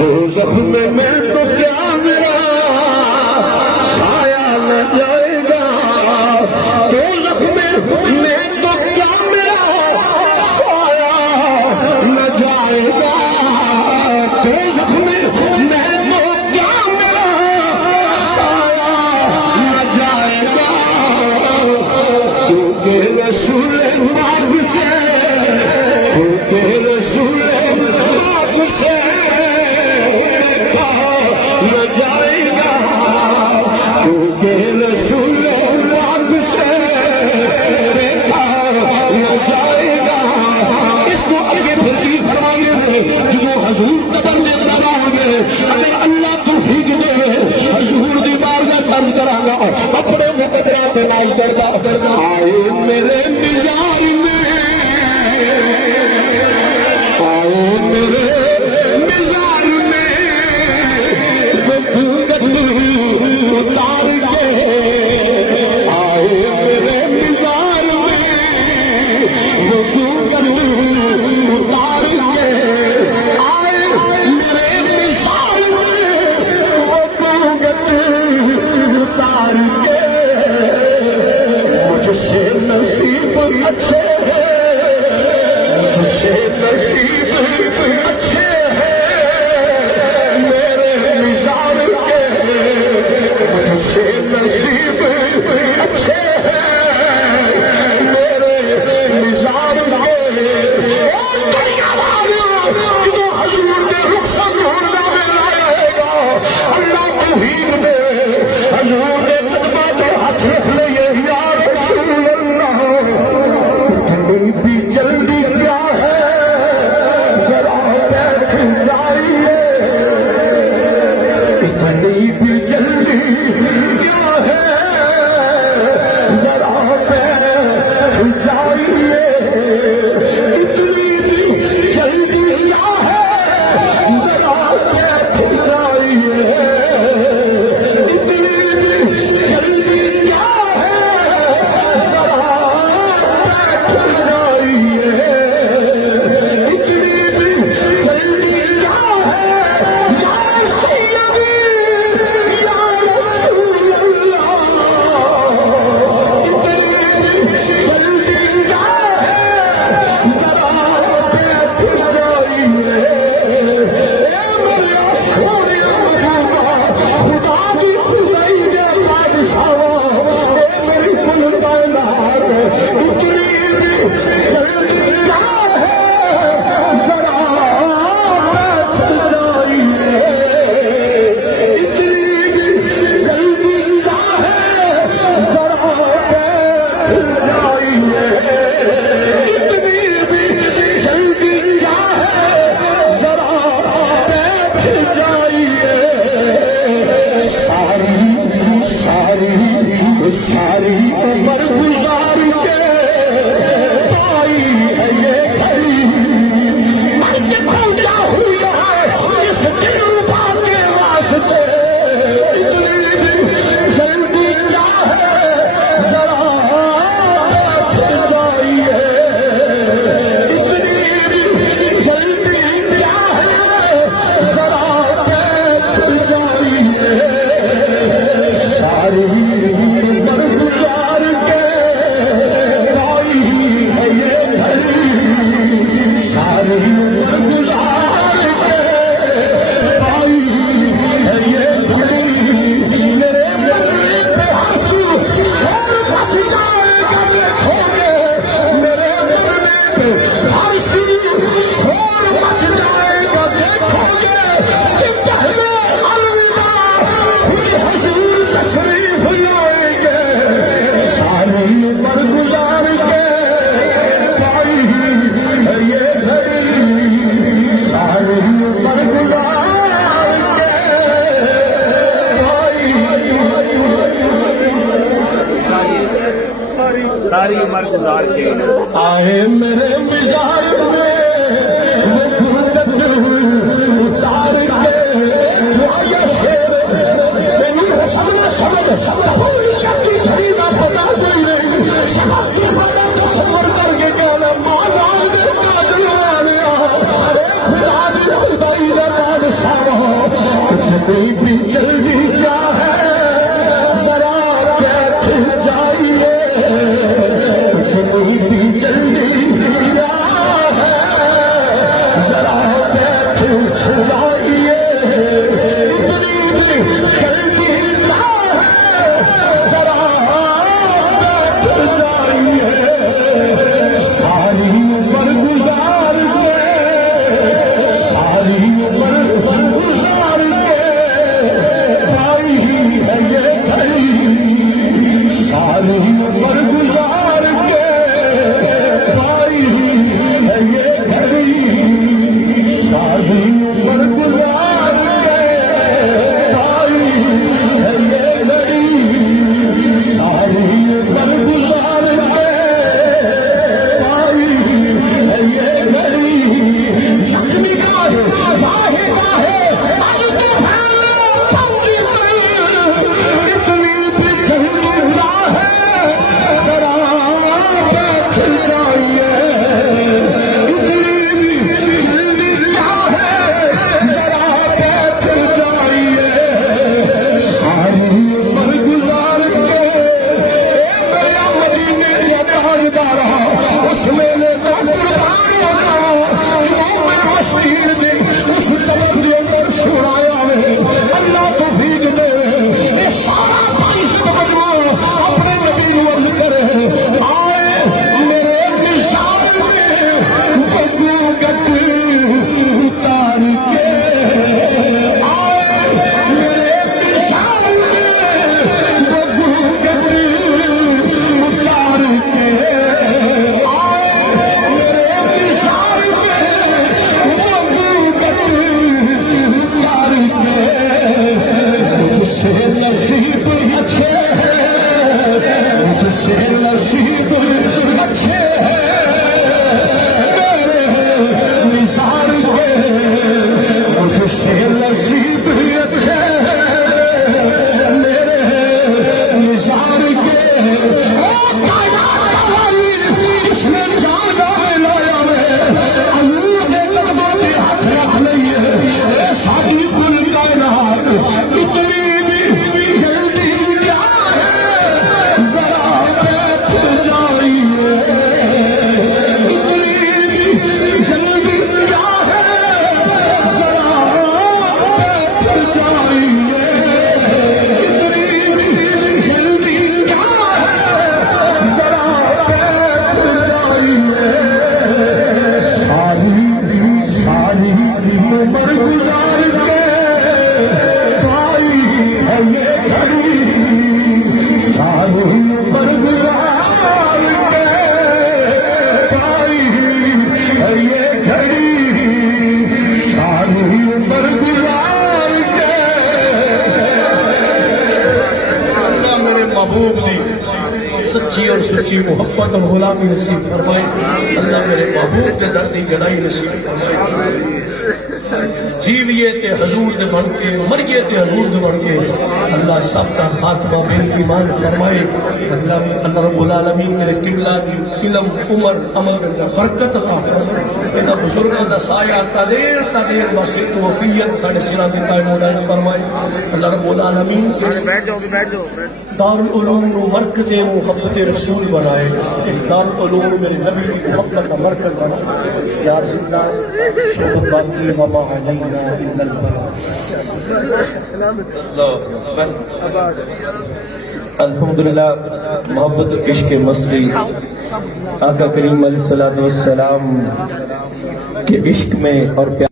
तो जख्म में तो क्या मेरा साया न जाएगा, तो जख्म में तो क्या मेरा साया न जाएगा, तो जख्म में तो क्या मेरा साया न जाएगा, क्योंकि रसूल पाक से, क्योंकि रसूल पाक से न जाएगा, क्योंकि रसूल पाक से देखा न जाएगा। इसको आगे फिर भी फरमाएंगे जो हजूर कदम में लगाओगे, अगर अल्लाह तौफीक दे हजूर दी बारगाह चालू करांगा अपने मुकद्दरा ते नाज करदा आए मेरे मिजाज में, आओ मेरे मिजाज में गद्दी उतार के, आए मेरे मिजाज में गद्दी उतार के, आए मेरे मिजाज में गद्दी उतार के। मुझसे नसीब अच्छे हैं, मुझसे नसीब अच्छे हैं मेरे मिजाज के, मुझसे नसीब अच्छे हैं मेरे मिजाज के। दुनिया वालों जो हजूर के रुखसत ढूंढना में लाएगा, अल्लाह तौहीद दे हजूर के कदमा पर हाथ रख ले या रसूल अल्लाह। इतनी भी जल्दी क्या है जरा बैठ जाइए, इतनी भी जल्दी क्या है जरा बैठ जाइए, इतनी भी जल्दी क्या है जरा बैठ जाइए, इतनी भी जल्दी क्या है जरा बैठ जाइए, इतनी भी जल्दी क्या है या सैयदी या रसूल अल्लाह, इतनी भी जल्दी क्या है जरा बैठ जाइए। मेरे सोने महबूबा खुदा की खुदाई के बादशाह मेरी कुल कायनात, इतनी भी जल्दी क्या है जरा बैठ जाइए, इतनी भी जल्दी क्या है जरा बैठ जाइए, इतनी भी जल्दी क्या है जरा बैठ जाइए। सारी सारी सारी उम्र गुजार के पाई है ये घड़ी, मर के पहुंचा हुआ है इस दिलरुबा के वास्ते, इतनी भी जल्दी क्या है जरा बैठ जाइए, इतनी भी जल्दी क्या है जरा बैठ जाइए। सारी उम्र गुजार के पाई है ये घड़ी, सारी उम्र गुजार के पाई है ये घड़ी, मेरे मरने पे आंसू शोर मच जाएगा देखोगे, मेरे मरने पे आंसू शोर मच जाएगा देखोगे कि पहले अलविदा खुद हजूर तशरीफ लाएंगे। सारी उम्र गुजार के पाई है ये घड़ी, सारी उम्र गुजार के पाई सारी उम्र गुजार के आए मेरे मिजाज में वो गुर्बत उतार के, जो आया शेर मेरी रस्म समझ तबूलियत की घड़ी ना पता कोई नहीं, समझ के बड़ा तसव्वुर करके कहना माजान दे बादल वाले खुदा दी खुदाई दा बादशाह कोई भी जल्दी क्या है जरा बैठ जाइए, कोई भी जल्दी क्या है जरा बैठ जाइए, इतनी भी जल्दी क्या है जरा बैठ जाइए, सारी उम्र गुजार के, सारी उम्र गुजार के पाई ही है ये घड़ी, सारी उम्र गुजार के पाई ही है ये घड़ी, सारी उम्र गुजार के पाई है ये घड़ी, सारी उम्र गुजार के पाई है ये घड़ी, जख्मी का है वाहे वाहे इतनी भी जल्दी है जरा बैठ जाइए, इतनी भी जल्दी है जरा बैठ जाइए, सारी उम्र गुजार के मेरे मदीने का ताजदार उस मेले का मशीर ने उस तरफ के अंदर छुड़ाया है, अल्लाह तौफीक दे ये सारा बारिश तवज्जो अपने नबी वक्त करे आए मेरे निशान में बगू गट उतार के, आए मेरे निशान में बगू गट उतार के, आए मेरे निशान में बगू गट उतार के, मुझसे नसीब अच्छे हैं, मुझसे नसीब अच्छे हैं मेरे निसार के, मुझसे नसीब अच्छे हैं मेरे निसार के, इसने निशान गावे लाया है अल्लाह के कदमों पे हाथ रख लिये साडी कुल कायनात, इतनी भी जल्दी क्या है जरा बैठ जाइए, इतनी भी जल्दी क्या है जरा बैठ जाइए, इतनी भी जल्दी क्या है जरा बैठ जाइए, सारी सारी उम्र गुजार के पाई है ये घड़ी, सारी उम्र गुजार के पाई है ये घड़ी, सारी उम्र गुजार के अल्लाह मेरे महबूब दी सच्ची और सच्ची मोहब्बत और गुलामी नसीब फरमाए, अल्लाह मेरे महबूब के दर्द की गड़ाई नसीब फरमाए, जीविए ते हजूर दे बन के मरिए ते हजूर दे बन के, अल्लाह सबका खात्मा बिल ईमान फरमाए, अल्लाह रब्बुल आलमीन मेरे किबला की इल्म उमर अमल का बरकत अता फरमाए, इन्हां बुजुर्गों दा साया तदेर तदेर वसीयत वफियत साडे सिरां दे कायम फरमाए, अल्लाह रब्बुल आलमीन दारुल उलूम नु मरकज़ मुहब्बत रसूल बनाए, इस दारुल उलूम मेरे नबी की मोहब्बत का मरकज बनाए, या जिंदा शोहरत बाकी वमा अलैना इल्लल बलाग। अल्हम्दुलिल्लाह मोहब्बत इश्क मस्ती आका करीम अलैहिस्सलातु वस्सलाम के इश्क में और